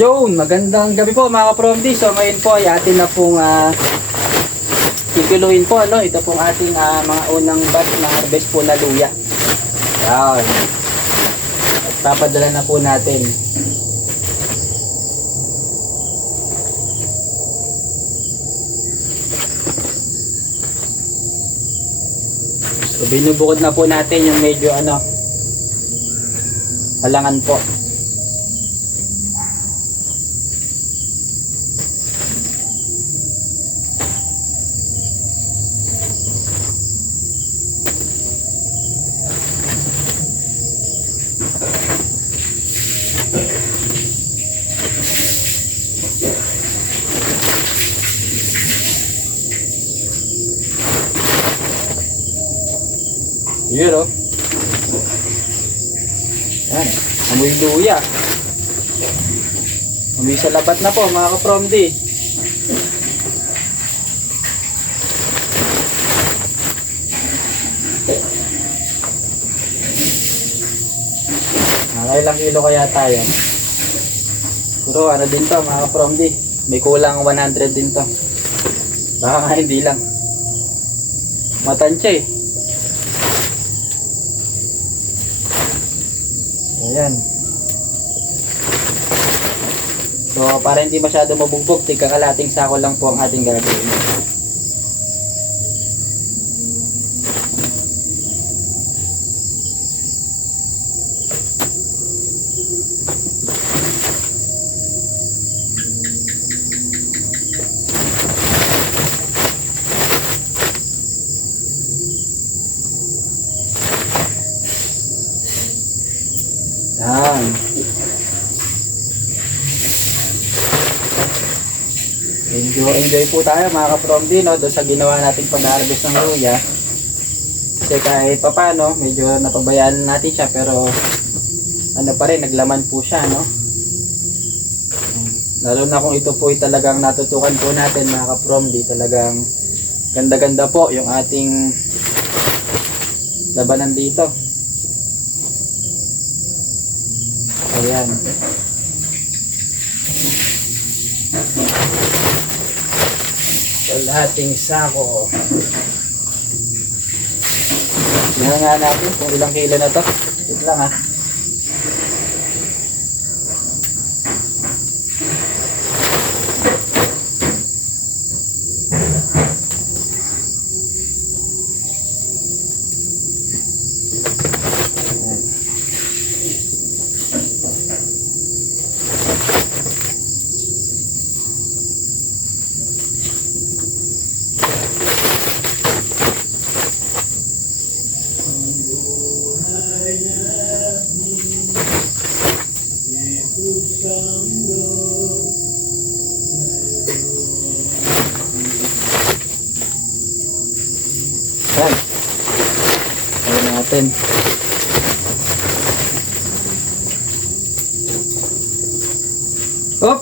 Yun, magandang gabi po mga ka-Promdi. So ngayon po ay atin na pong kikiluhin po, no? Ito pong ating mga unang batch na harvest po na luya. Yan. At papadala na po natin. So binubukod na po natin yung medyo halangan po. Yun o. Yan. Amoy luya. Amoy sa labat na po mga ka-Promdi. Ilang kilo kaya tayo? Pero din to mga ka-Promdi. May kulang 100 din to. Baka nga hindi lang. Matansya eh. Ayan. So para hindi masyado mabugbog, tigkakalating sako lang po ang ating gagawin. Yan. Enjoy po tayo mga ka-Promdi, no, doon sa ginawa nating pag-harvest ng luya. Kasi kahit papano, medyo napabayaan natin siya, pero pa rin, naglaman po siya, no. Lalo na kung ito po ay talagang natutukan po natin mga ka-Promdi, talagang ganda-ganda po yung ating labanan dito. Ayan. Kalahating sako. Tingnan nga natin kung ilang kilo na to. Wait lang ha. Ayan. Ayan natin. Hop!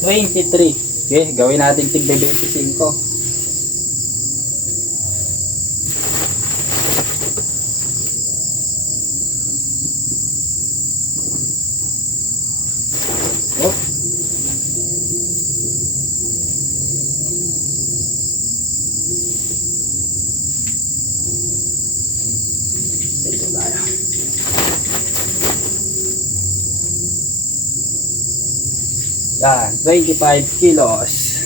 $23. Okay, gawin natin tigbe 25. Ito tayo. Yan, 25 kilos.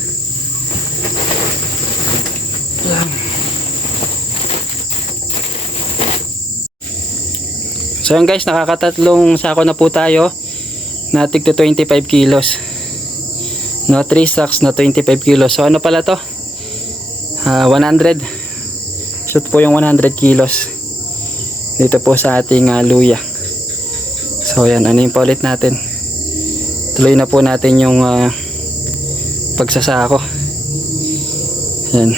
Yan. So yan guys, nakakatatlong sako na po tayo na tig to 25 kilos. No, 3 sacks na 25 kilos. So ano pala to? 100. Shoot po yung 100 kilos. Dito po sa ating luya. So yan, ano yung paulit natin? Tuloy na po natin yung pagsasako. Yan.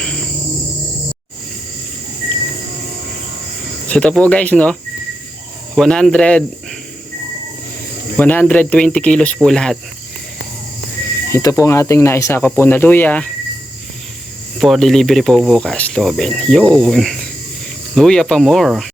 So ito po guys, no, 120 kilos po lahat. Ito po ang ating naisako po na luya for delivery po bukas. Loben. Yun. Luya pa more.